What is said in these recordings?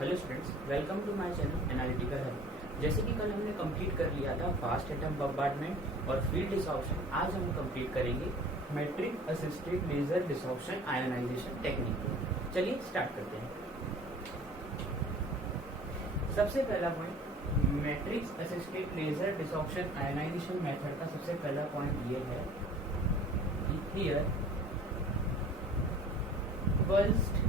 Hello students, welcome to my channel analytical hub. जैसे कि कल हमने कंप्लीट कर लिया था फास्ट एटम बम्बार्डमेंट और फील्ड डिसॉर्प्शन, आज हम कंप्लीट करेंगे matrix assisted laser desorption ionization technique. चलिए स्टार्ट करते हैं। सबसे पहला point, matrix assisted laser desorption ionization method का सबसे पहला पॉइंट ये है कि here pulsed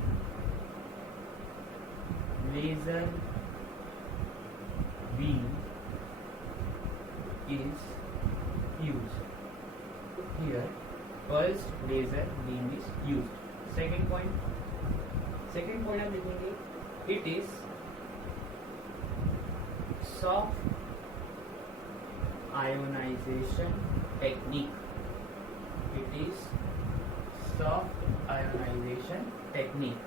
laser beam is used. Here pulsed laser beam is used. Second point आप लिखेंगे, it is soft ionization technique. It is soft ionization technique.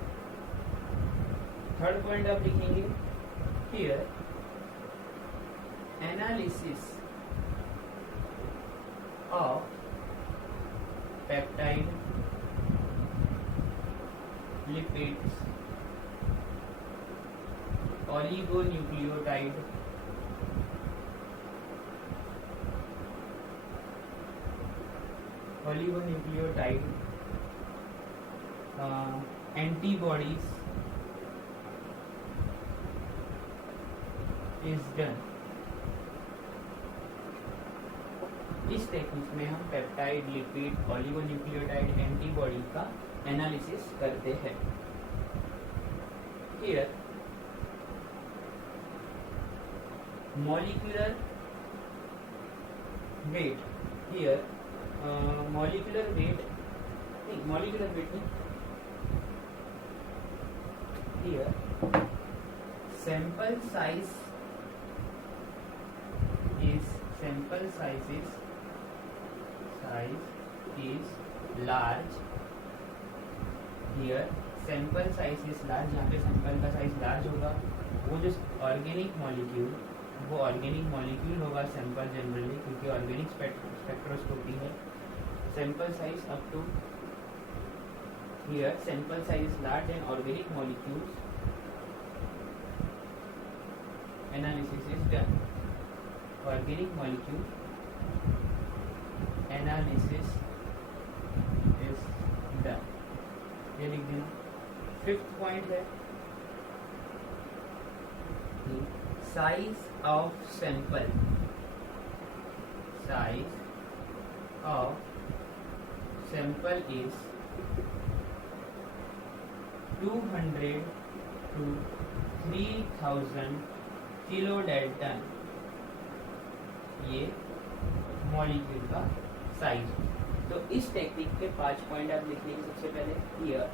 Third point आप लिखेंगे, here analysis of peptide lipids oligonucleotide antibodies is done. इस technique में हम peptide, lipid, oligonucleotide, antibody का analysis करते हैं। Here molecular weight, molecular weight here sample size is large. Here sample size is large, यहाँ पे सैंपल का size large होगा। वो जो ऑर्गेनिक मॉलिक्यूल होगा सैंपल जनरली, क्योंकि ऑर्गेनिक स्पेक्ट्रोस्कोपी है। Sample size up to here sample size is large and organic molecules analysis is done. Organic molecule analysis is done. ये लिख देना। फिफ्थ पॉइंट है size of sample is 200 to 3000 kilo dalton, ये molecule का size. तो इस technique के 5 point आप लिख लीजिए। सबसे पहले here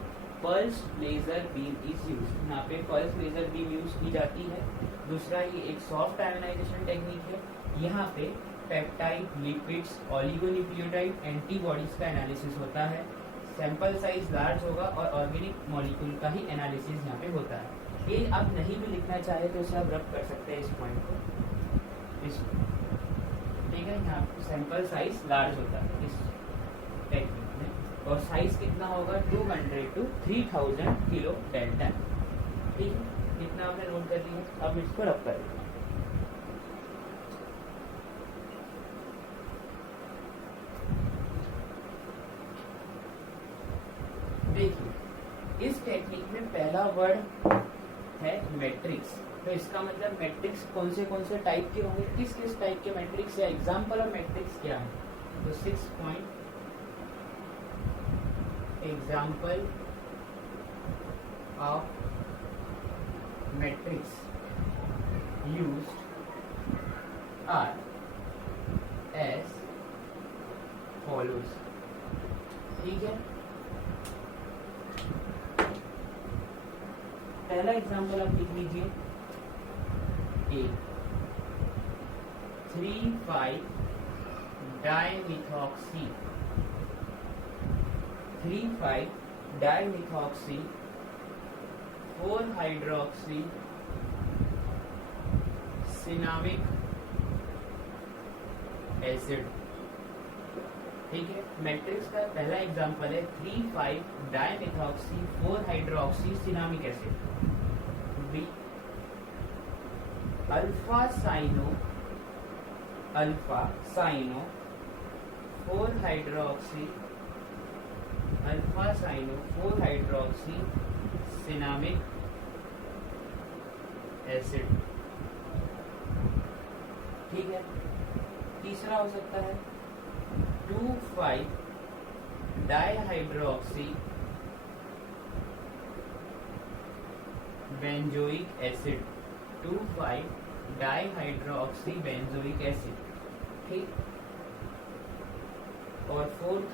pulsed laser beam is used, यहाँ पे पल्स लेजर बीम यूज की जाती है। दूसरा, ये एक सॉफ्ट आयोनाइजेशन टेक्निक है। यहाँ पे पेप्टाइड, लिपिड्स, ओलिगोन्यूक्लियोटाइड, एंटीबॉडीज का एनालिसिस होता है। सैंपल साइज लार्ज होगा और ऑर्गेनिक मॉलिक्यूल का ही एनालिसिस यहाँ पे होता है। ये आप नहीं भी लिखना चाहे तो इसे आप रब कर सकते हैं इस पॉइंट को, ठीक है। यहाँ सैंपल साइज लार्ज होता है इस टेक्निक में, और साइज कितना होगा 200 to 3000 किलो डेल्टन, ठीक है। इतना आपने नोट कर लिया, अब इसको रब कर दें। देखिए, इस टेक्निक में पहला वर्ड है मैट्रिक्स। तो इसका मतलब मैट्रिक्स कौन से टाइप के होंगे, किस टाइप के मैट्रिक्स, या एग्जांपल ऑफ मैट्रिक्स क्या है। तो 6 point, example of matrix used are as follows, ठीक है। पहला एग्जांपल आप लिख लीजिए, A 3,5 dimethoxy 4 hydroxy cinnamic acid, ठीक है। मैट्रिक्स का पहला एग्जांपल है 3,5 dimethoxy 4 hydroxy cinnamic acid. B alpha cyano 4 hydroxy cinnamic acid. ठीक है। तीसरा हो सकता है 2,5 dihydroxy benzoic acid. 2,5 dihydroxy benzoic acid. ठीक। और 4th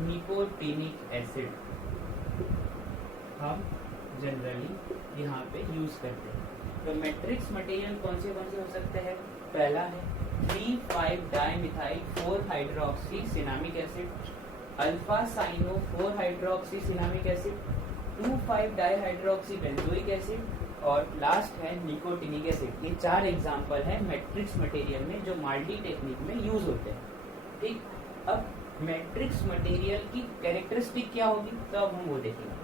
निकोटीनिक एसिड हम जनरली यहाँ पे यूज करते हैं। तो मैट्रिक्स मटेरियल कौन से हो सकते हैं? पहला है 3,5 dimethyl 4 hydroxy cinnamic acid, alpha cyano 4 hydroxy cinnamic acid, 2,5 dihydroxy benzoic acid और लास्ट है निकोटिनिक एसिड। ये 4 एग्जाम्पल है मैट्रिक्स मटेरियल में जो माल्टी टेक्निक में यूज होते हैं। ठीक। अब मैट्रिक्स मटेरियल की कैरेक्टरिस्टिक क्या होगी तो अब हम वो देखेंगे।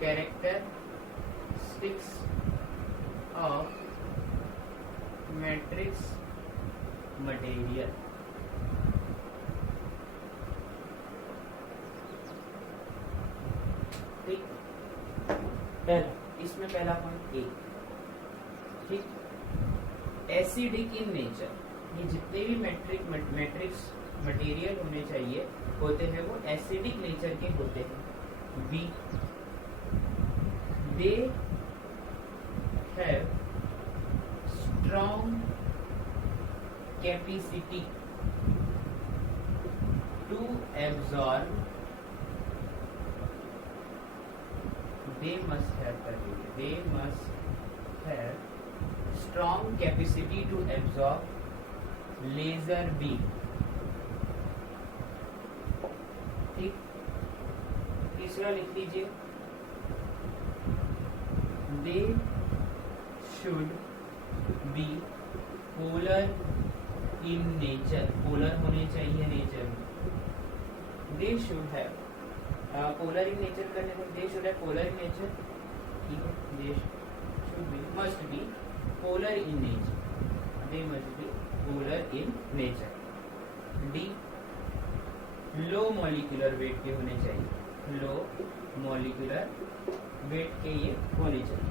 Characteristics of matrix material. ठीक। इसमें पहला पॉइंट ए। ठीक। Acidic in nature. ये जितने भी मैट्रिक्स मटेरियल होने चाहिए होते हैं वो एसिडिक नेचर के होते हैं। B they have strong capacity to absorb strong capacity to absorb laser beam। ठीक। तीसरा लिख लीजिए they should be polar in nature। Polar होने चाहिए नेचर में। they should have polar in nature करने को they should have polar in nature। ठीक है। they should be must be polar in nature। they must be polar in nature। D low molecular weight के होने चाहिए। Low molecular weight के ये होने चाहिए।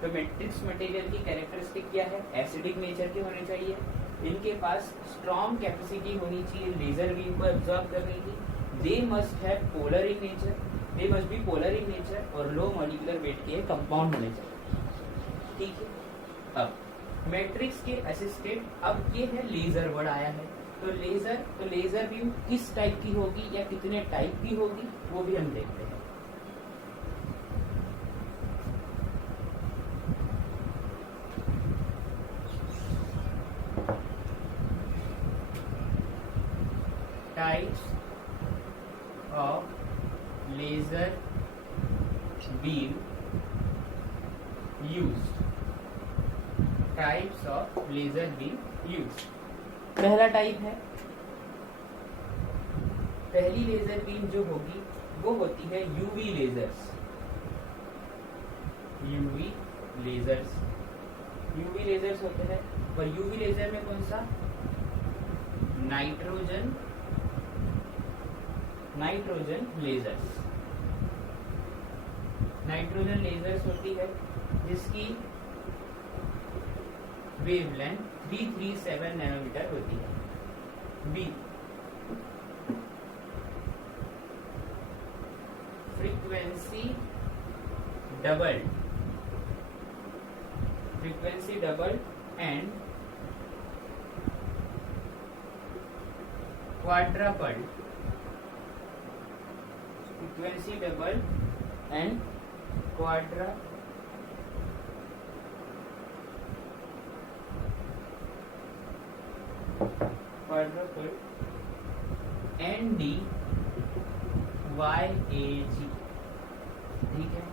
तो मैट्रिक्स मटेरियल की कैरेक्टरिस्टिक क्या है? एसिडिक नेचर के होने चाहिए। इनके पास स्ट्रॉन्ग कैपेसिटी होनी चाहिए लेजर बीम को एब्जॉर्ब करने की। They must have polar in nature. They must be polar in nature और लो मॉलिक्यूलर वेट के कंपाउंड होने चाहिए। ठीक है। अब मैट्रिक्स के असिस्टेड, अब ये है लेजर वर्ड आया है। तो लेजर बीम किस टाइप की होगी या कितने टाइप की होगी वो भी हम देखते हैं। Types of laser beam used। Types of laser beam used। पहला टाइप है, पहली लेजर बीम जो होगी वो होती है यूवी लेजर्स। यूवी लेजर्स होते हैं। और यूवी लेजर में कौन सा? नाइट्रोजन लेजर्स होती है जिसकी वेवलेंथ 337 नैनोमीटर होती है। B frequency double and quadruple. Frequency double and quadruple ND/YAG। ठीक है।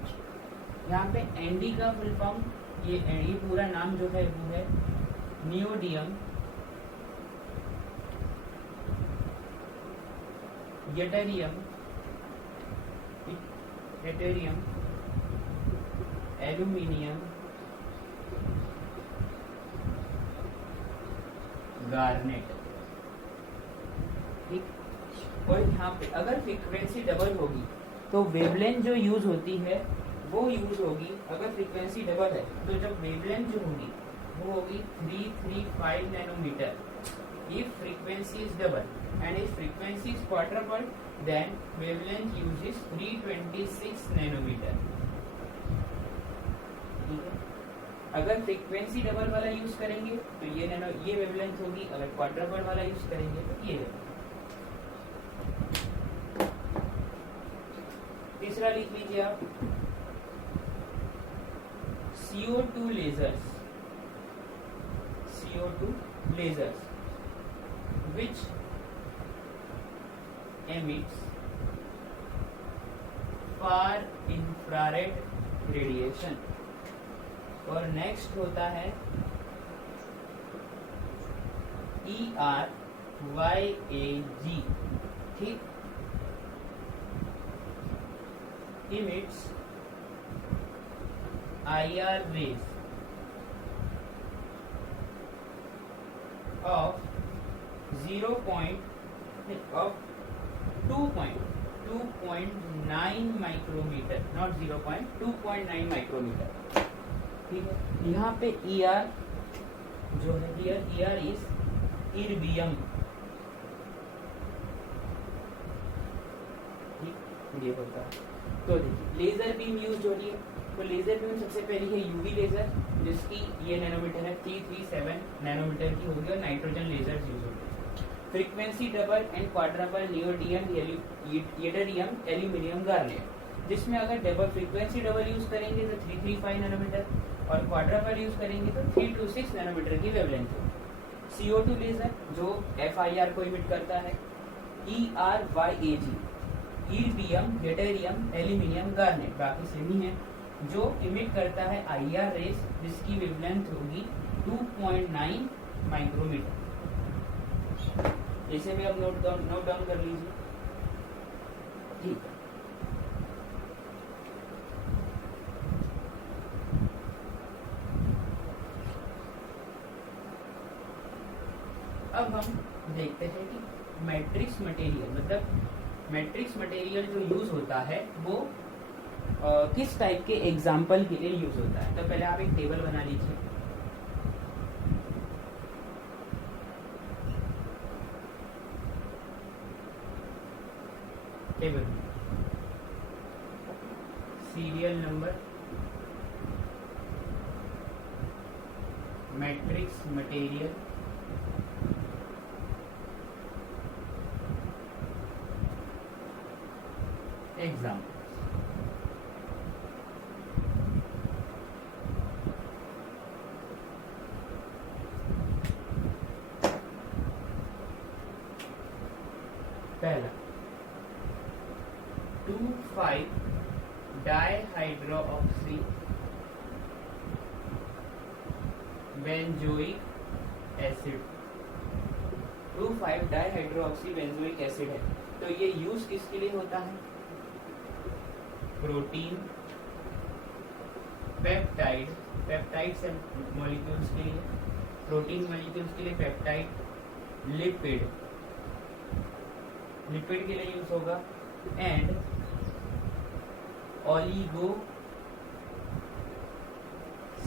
यहाँ पे ND का फुल फॉर्म ये पूरा नाम जो है वो है नियोडियम यटेरियम एल्यूमिनियम गार्नेट। ठीक, और यहाँ पे अगर फ्रीक्वेंसी डबल होगी तो वेवलेंथ जो यूज होती है वो यूज होगी। अगर फ्रीक्वेंसी डबल है तो जब वेवलेंथ जो होगी वो होगी 335 nanometre. If frequency is double and if frequency is quadruple, then wavelength use is 326 nanometre. ठीक है, अगर फ्रीक्वेंसी डबल वाला यूज करेंगे तो ये वेवलेंथ होगी, अगर क्वाड्रपल वाला यूज करेंगे तो ये वेवलेंथ। तीसरा लिख लीजिए आप, CO2 lasers, CO2 lasers which emits far infrared radiation। और नेक्स्ट होता है ERYAG। ठीक, emits IR rays of 2.9 micrometre, not 2.9 micrometre. ठीक है, यहाँ पे ER जो है ER इज इर्बियम। ठीक, ये होता है। तो देखिए लेजर बीम यूज हो रही है, तो लेजर बीम सबसे पहली है यूवी लेजर जिसकी ये नैनोमीटर है 337 नैनोमीटर की होगी और नाइट्रोजन लेजर यूज होगी। Frequency double and quadruple neodymium yttrium aluminium garnet, जिसमें अगर डबल फ्रीक्वेंसी डबल यूज करेंगे तो 335 नैनोमीटर और क्वाड्रपल यूज करेंगे तो 326 नैनोमीटर की वेवलेंथ होगी। CO2 लेजर जो FIR को इमिट करता है, ERYAG इर्बियम यटेरियम एल्यूमिनियम गार्नेट, बाकी सेम ही है, जो इमिट करता है IR रेस जिसकी वेवलेंथ होगी 2.9 माइक्रोमीटर। इसे भी आप नोट डाउन कर लीजिए। ठीक है, अब हम देखते हैं कि मैट्रिक्स मटेरियल, मतलब मैट्रिक्स मटेरियल जो यूज होता है वो किस टाइप के एग्जाम्पल के लिए यूज होता है। तो पहले आप एक टेबल बना लीजिए। Table serial number, matrix material, example. पहला 2,5 dihydroxy benzoic acid. 2,5 dihydroxy benzoic acid है, तो ये यूज किसके लिए होता है? प्रोटीन, पेप्टाइड, पेप्टाइड्स मॉलिक्यूल्स के लिए, प्रोटीन मॉलिक्यूल्स के लिए पेप्टाइड, लिपिड, लिपिड के लिए यूज होगा, एंड ओलिगो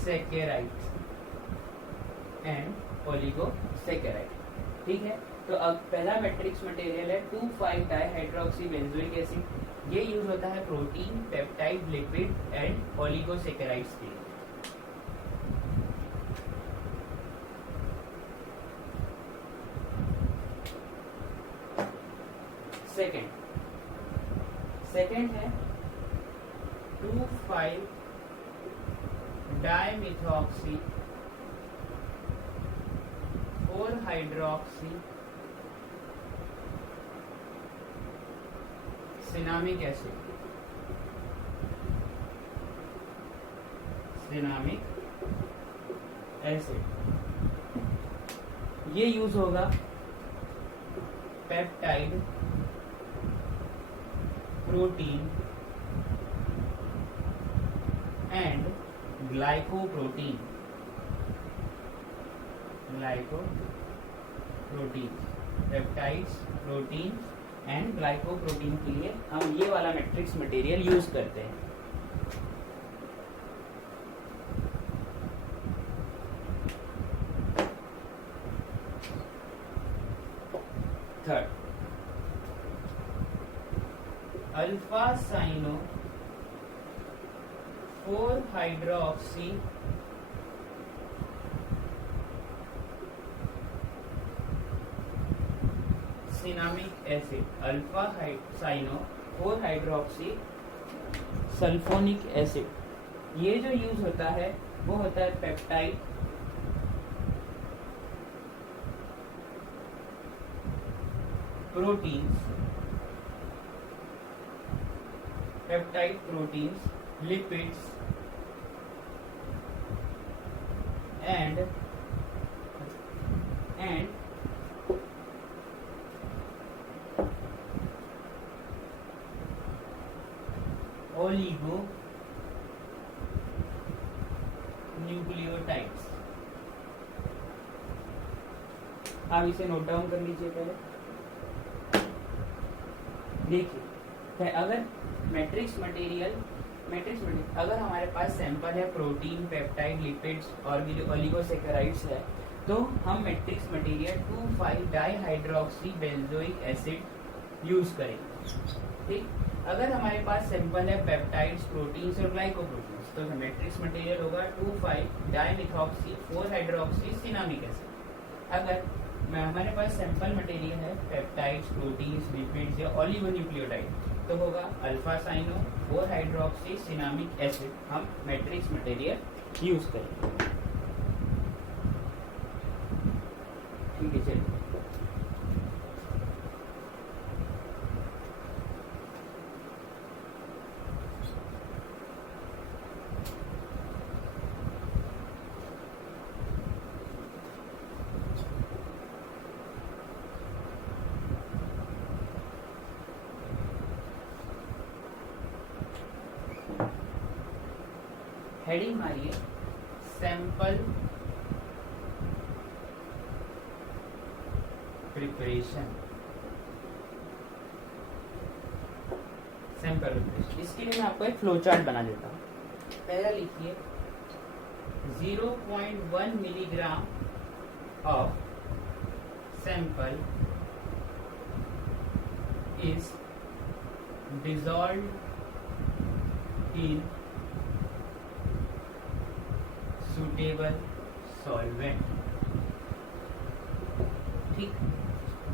सैकेराइड्स एंड ओलिगोसैकेराइड। ठीक है, तो अब पहला मैट्रिक्स मटेरियल है 2,5 डाइहाइड्रोक्सी बेंजोइक एसिड। ये यूज होता है protein, peptide, lipid and oligosaccharides के लिए। सेकेंड है 2,5 डाइमिथॉक्सी 4-हाइड्रोक्सी सिनामिक एसिड, सिनामिक एसिड, ये यूज होगा peptide, protein and glycoprotein, peptides, protein and glycoprotein के लिए हम ये वाला मैट्रिक्स मटेरियल यूज करते हैं। Third, alpha cyano 4 hydroxy cinnamic acid, alpha cyano 4 hydroxy sulfonic acid, ये जो यूज होता है वो होता है peptide, proteins, lipids and oligonucleotides. आप इसे नोट डाउन कर लीजिए पहले। देखिए, अगर मैट्रिक्स मटेरियल अगर हमारे पास सैंपल है प्रोटीन, पेप्टाइड, लिपिड्स और ओलिगोसैकेराइड्स है, तो हम matrix material two five dihydroxy benzoic acid use करेंगे। ठीक, अगर हमारे पास सैंपल है पेप्टाइड्स, प्रोटीन्स और ग्लाइकोप्रोटीन्स, तो मैट्रिक्स मटेरियल होगा 2,5-डाइमिथॉक्सी 4-हाइड्रोक्सी सिनामिक एसिड। अगर हमारे पास सैंपल मटेरियल है पेप्टाइड्स, प्रोटीन्स, लिपिड्स या ओलिगोन्यूक्लियोटाइड, तो होगा alpha cyano four hydroxy cinnamic acid हम मैट्रिक्स मटेरियल यूज करेंगे। ठीक है, चलिए हेडिंग मारिए सैंपल प्रिपरेशन। इसके लिए मैं आपको एक फ्लो चार्ट बना देता हूँ। पहला लिखिए 0.1 milligram of sample is dissolved in suitable solvent। ठीक,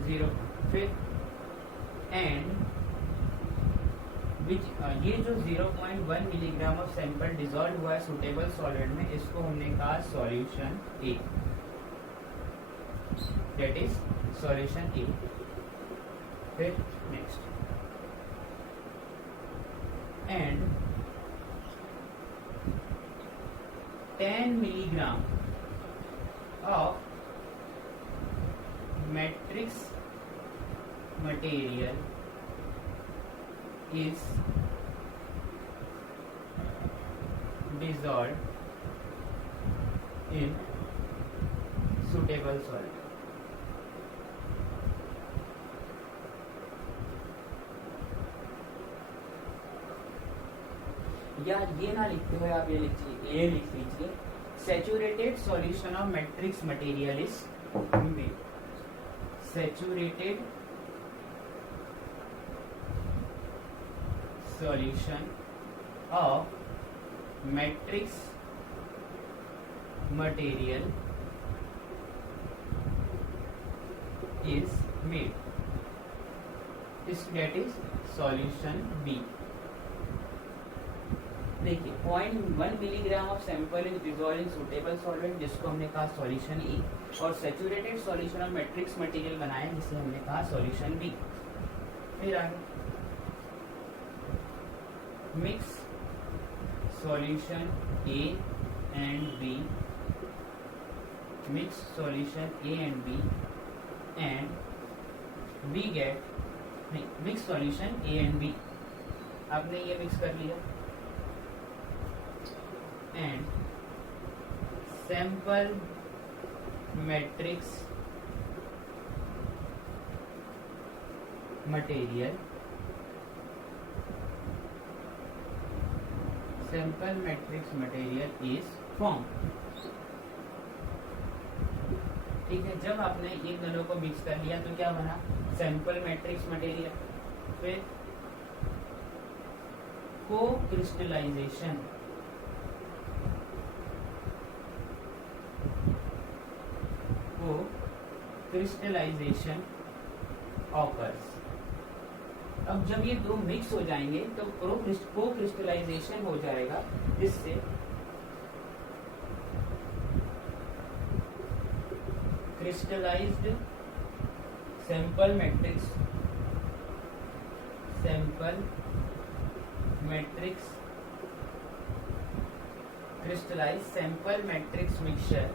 0 फिर एंड विच ये जो 0.1 मिलीग्राम ऑफ सैंपल डिसॉल्व हुआ है सुटेबल सॉल्वेंट में, इसको हमने कहा solution A, that is solution A. फिर next and 10 milligram of matrix material is dissolved in suitable solvent। या ये ना लिखते हुए आप ये लिख लीजिए saturated solution of matrix material is made. Saturated solution of matrix material is made, that is solution B. देखिए 0.1 milligram of sample is dissolved in suitable solvent, जिसको हमने कहा सॉल्यूशन ई, और saturated solution of matrix material बनाया जिसे हमने कहा सॉल्यूशन बी। फिर आगे mix solution A and B mix solution A and B and we get नहीं mix solution A and B, आपने ये मिक्स कर लिया and sample matrix material is form. ठीक है, जब आपने इन दोनों को मिक्स कर लिया तो क्या बना, सैंपल मैट्रिक्स मटेरियल। फिर को क्रिस्टलाइजेशन ऑकर्स। अब जब ये दो मिक्स हो जाएंगे तो को क्रिस्टलाइजेशन हो जाएगा, जिससे crystallized sample matrix crystallize sample matrix mixture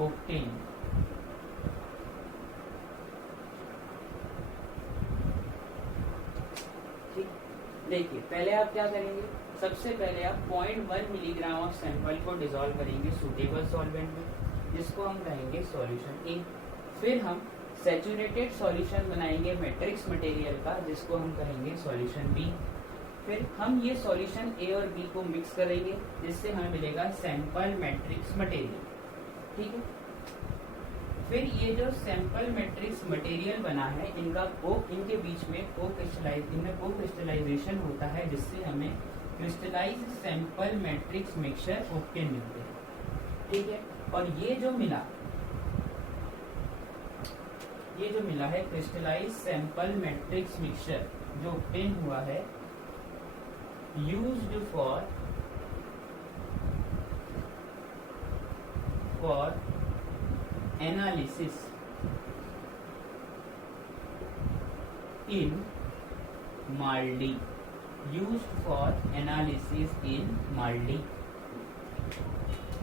obtain। ठीक, देखिए पहले आप क्या करेंगे, सबसे पहले आप 0.1 मिलीग्राम ऑफ सैंपल को डिसॉल्व करेंगे सूटेबल सॉल्वेंट में, जिसको हम कहेंगे सॉल्यूशन ए। फिर हम सैचुरेटेड सॉल्यूशन बनाएंगे मैट्रिक्स मटेरियल का, जिसको हम कहेंगे सॉल्यूशन बी। फिर हम ये सॉल्यूशन ए और बी को मिक्स करेंगे, जिससे हमें मिलेगा सैंपल मैट्रिक्स मटेरियल। ठीक है, फिर ये जो सैंपल मैट्रिक्स मटेरियल बना है इनके बीच में को क्रिस्टलाइजेशन होता है, जिससे हमें crystallize sample matrix mixture obtain मिलते हैं। ठीक है, और ये जो मिला है क्रिस्टलाइज सैंपल मैट्रिक्स मिक्सचर जो ऑब्टेन हुआ है, used for analysis in MALDI,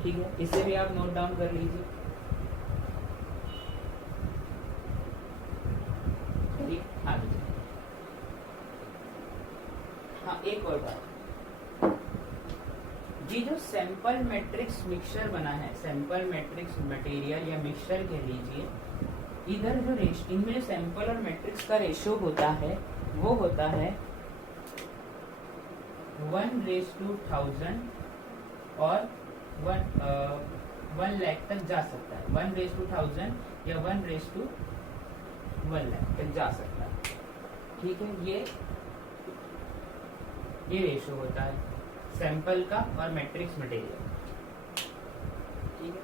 ठीक है, इसे भी आप नोट डाउन कर लीजिए। आगे हाँ, एक और बात, ये जो सैंपल मैट्रिक्स मिक्सचर बना है, सैंपल मैट्रिक्स मटेरियल या मिक्सचर कह लीजिए, इधर जो इनमें जो सैंपल और मैट्रिक्स का रेशियो होता है वो होता है 1:1000 और 1 लाख तक जा सकता है। 1:1000 या 1:1 लाख तक जा सकता है। ठीक है, ये रेशियो होता है सैंपल का और मैट्रिक्स मटेरियल। ठीक है,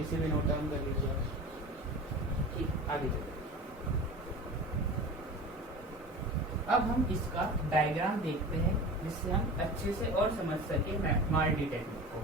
इसे भी नोट डाउन कर लीजिए। ठीक, आगे चलते। अब हम इसका डायग्राम देखते हैं, जिससे हम अच्छे से और समझ सके माल्डी टेक्निक को।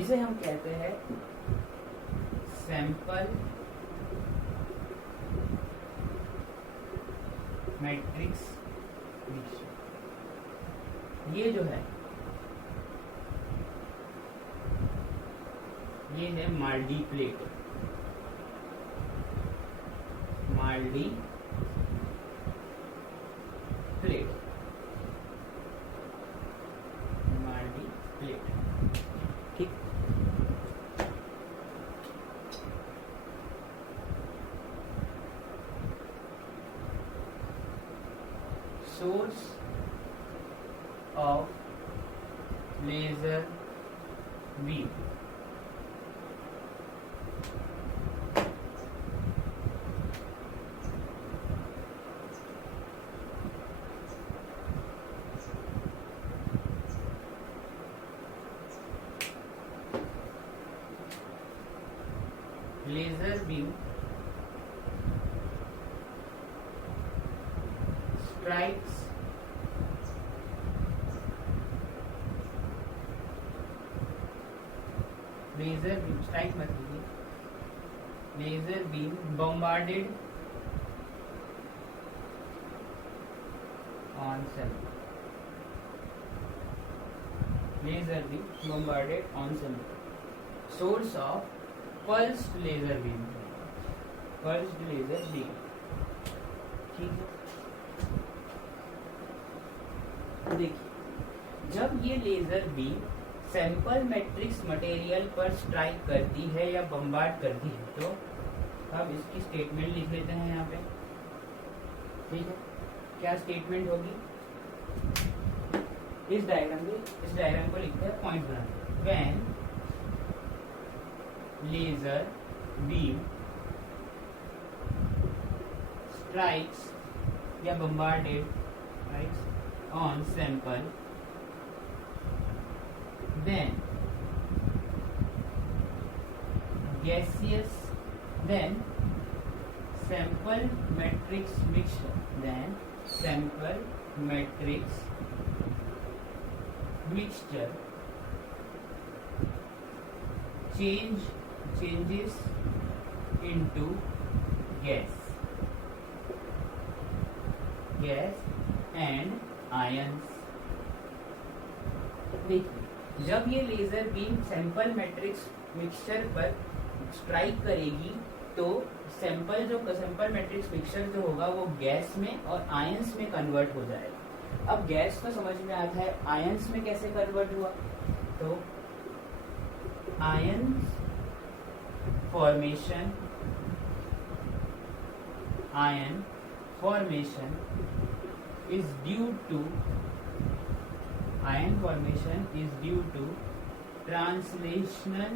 इसे हम कहते हैं सैंपल मैट्रिक्स मिक्सचर। ये जो है ये है MALDI plate, MALDI plate, MALDI plate. ठीक, source of laser beam strikes laser beam strike मत लीजिए laser beam bombarded on cell laser beam bombarded on cell source of pulsed laser beam ठीक है। देखिए जब ये laser beam sample matrix material पर strike करती है या बम्बार्ड करती है तो अब इसकी स्टेटमेंट लिख लेते हैं यहाँ पे, ठीक है। क्या स्टेटमेंट होगी इस डायग्राम को लिखते हैं पॉइंट बनाते हैं। व्हेन लेजर बीम स्ट्राइक्स या bombarded on sample, then sample matrix mixture changes into gas and ions. देखिए जब ये laser beam sample matrix mixture पर स्ट्राइक करेगी तो सैंपल मैट्रिक्स मिक्सचर जो होगा वो गैस में और आयंस में कन्वर्ट हो जाएगा। अब गैस तो समझ में आता है, आयंस में कैसे कन्वर्ट हुआ, तो ions formation is due to translational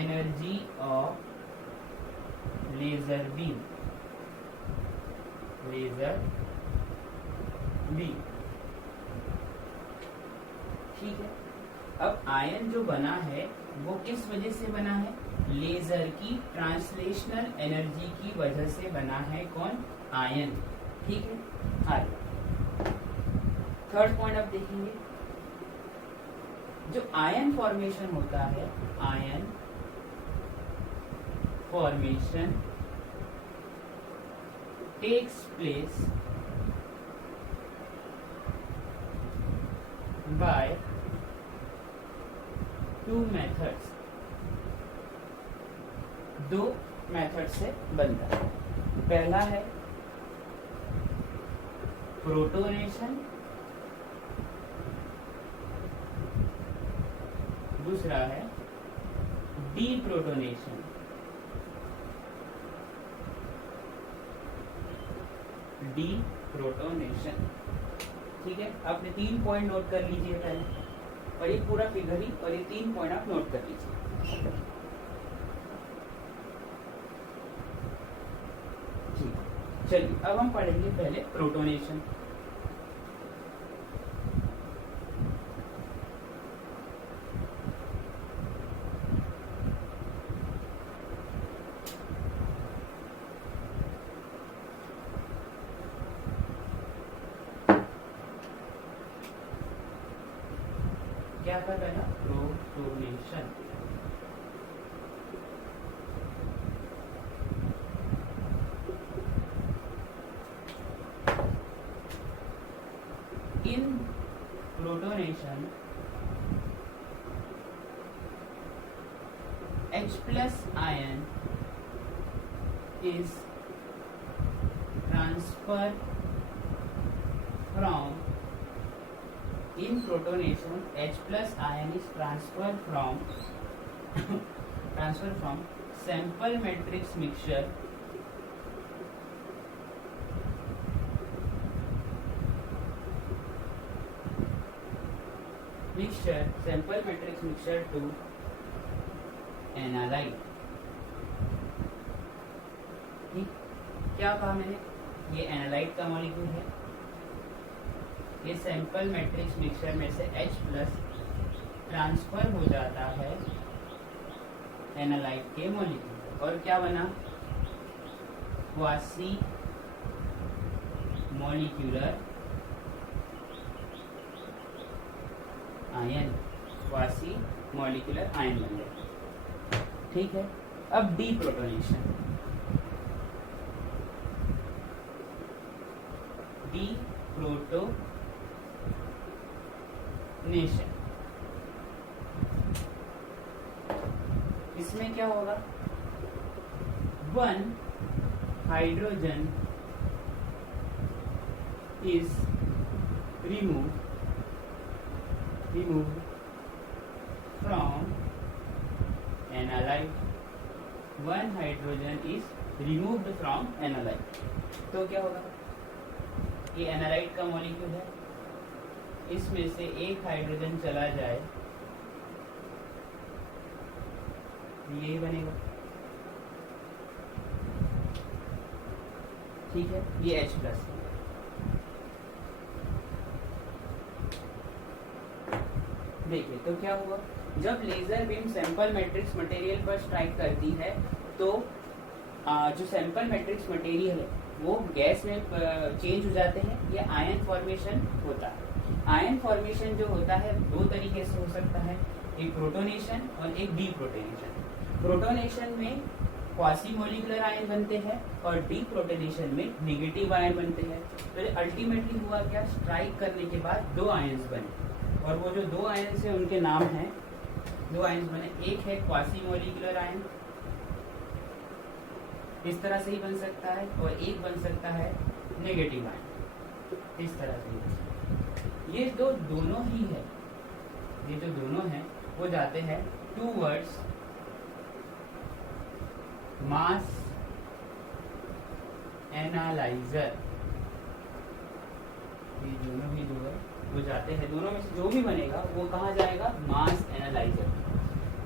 energy of laser beam ठीक है। अब आयन जो बना है वो किस वजह से बना है, लेजर की ट्रांसलेशनल एनर्जी की वजह से बना है, कौन, आयन, ठीक है। आगे थर्ड पॉइंट आप देखेंगे, जो आयन फॉर्मेशन होता है, ion formation takes place by two methods, दो मेथड से बनता है। पहला है प्रोटोनेशन, दूसरा है डीप्रोटोनेशन। डीप्रोटोनेशन, ठीक है। आपने 3 पॉइंट नोट कर लीजिए पहले, और ये पूरा फिगर ही, और ये 3 पॉइंट आप नोट कर लीजिए। चलिए अब हम पढ़ेंगे पहले प्रोटोनेशन। क्या था पहला, protonation. In protonation, H plus ion is transferred from, in protonation H plus ion is transferred from sample matrix mixture mixture, sample matrix mixture to analyte. ठीक, क्या कहा मैंने, ये एनालाइट का मॉलिक्यूल है, ये सैंपल मैट्रिक्स मिक्सचर में से H प्लस ट्रांसफर हो जाता है एनालाइट के मॉलिक्यूल, और क्या बना, quasi molecular ion, quasi molecular ion बन गया। ठीक है, अब डी प्रोटोनेशन, डी प्रोटोनेशन, इसमें क्या होगा, 1 hydrogen is removed from analyte, 1 hydrogen is removed from analyte। तो क्या होगा, ये एनालाइट का मॉलिक्यूल है, इसमें से एक हाइड्रोजन चला जाए, यही बनेगा। ठीक है, ये H प्लस है। देखिए तो क्या हुआ, जब laser beam sample matrix material पर स्ट्राइक करती है तो जो सैंपल मैट्रिक्स मटेरियल है वो गैस में चेंज हो जाते हैं, ये आयन फॉर्मेशन होता है। आयन फॉर्मेशन जो होता है दो तरीके से हो सकता है, एक प्रोटोनेशन और एक डी प्रोटोनेशन। प्रोटोनेशन में क्वासी मॉलिक्यूलर आयन बनते हैं और डी प्रोटोनेशन में नेगेटिव आयन बनते हैं। तो अल्टीमेटली हुआ क्या, स्ट्राइक करने के बाद 2 आयन्स बने, और वो जो 2 आयन्स हैं उनके नाम हैं, 2 आयन्स बने, एक है क्वासी मॉलिक्यूलर आयन, इस तरह से ही बन सकता है, और एक बन सकता है नेगेटिव आयन, इस तरह से ही। ये दोनों ही है, ये जो दोनों हैं वो जाते हैं टूवर्ड्स मास एनालाइजर। ये दोनों ही जो है वो जाते हैं, दोनों में से जो भी बनेगा वो कहाँ जाएगा, मास एनालाइजर।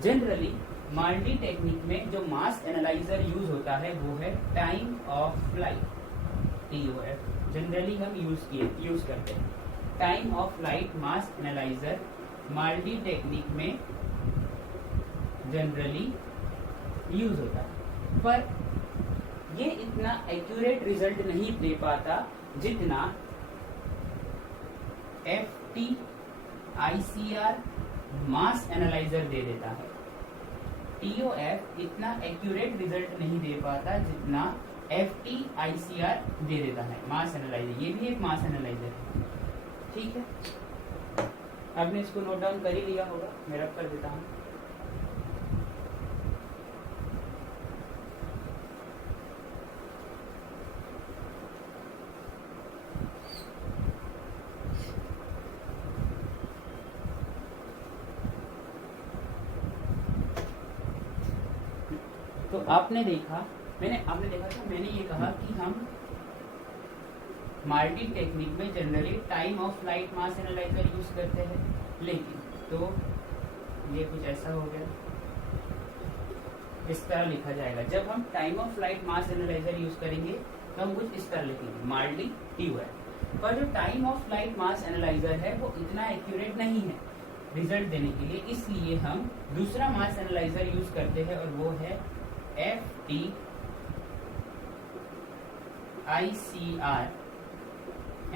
जनरली माल्टी टेक्निक में जो मास एनालाइजर यूज होता है वो है time of flight, TOF। Generally हम यूज करते हैं time of flight mass analyser, multi technique में जनरली यूज होता है, पर ये इतना एक्यूरेट रिजल्ट नहीं दे पाता जितना FT-ICR मास एनालाइजर दे देता है। TOF इतना एक्यूरेट रिजल्ट नहीं दे पाता जितना FT-ICR दे देता है मास एनालाइजर। ये भी एक मास एनालाइजर है। ठीक है, आपने इसको नोट डाउन कर ही लिया होगा, मैं रब कर देता हूँ। तो आपने देखा था मैंने ये कहा कि हम माल्टी टेक्निक में generally time of flight mass analyser use करते हैं, लेकिन तो ये कुछ ऐसा हो गया, इस तरह लिखा जाएगा। जब हम time of flight mass analyser use करेंगे तो हम कुछ इस तरह लिखेंगे, माल्टी TOF। पर जो time of flight mass analyser है वो इतना एक्यूरेट नहीं है रिजल्ट देने के लिए, इसलिए हम दूसरा मास एनालाइजर यूज करते हैं और वो है FT-ICR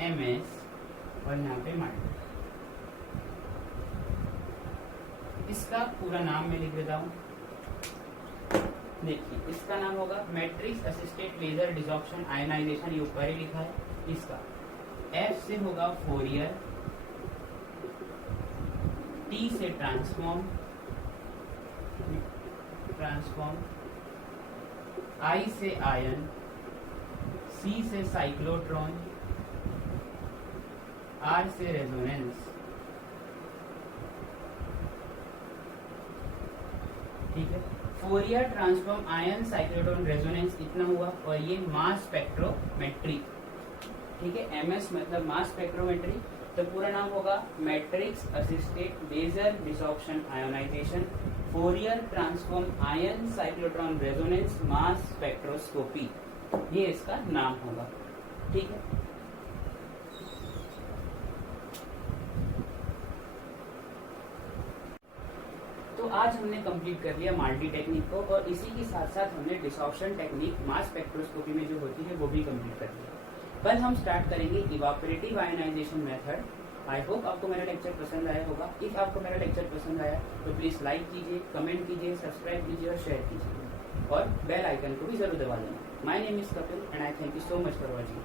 MS और यहाँ पे माल्टी। इसका पूरा नाम मैं लिख देता हूँ। देखिए इसका नाम होगा matrix assisted laser desorption ionization, ये ऊपर ही लिखा है। इसका F से होगा फोरियर, T से ट्रांसफॉर्म, I से आयन, C से साइक्लोट्रॉन, R से रेजोनेंस। ठीक है, Fourier, transform, ion, cyclotron, resonance, इतना हुआ। और ये मास स्पेक्ट्रोमेट्री, ठीक है, MS मतलब मास स्पेक्ट्रोमेट्री। तो पूरा नाम होगा matrix assisted laser desorption ionization Fourier transform ion cyclotron resonance mass spectroscopy, ये इसका नाम होगा। ठीक है, तो आज हमने कंप्लीट कर लिया माल्टी टेक्निक को, और इसी के साथ साथ हमने डिसॉर्प्शन टेक्निक मास स्पेक्ट्रोस्कोपी में जो होती है वो भी कंप्लीट कर लिया। कल हम स्टार्ट करेंगे evaporative ionization method. I hope आपको मेरा लेक्चर पसंद आया होगा। इफ आपको मेरा लेक्चर पसंद आया तो प्लीज़ लाइक कीजिए, कमेंट कीजिए, सब्सक्राइब कीजिए और शेयर कीजिए, और बेल आइकन को भी जरूर दबा देना। My name is Kapil and I thank you so much for watching.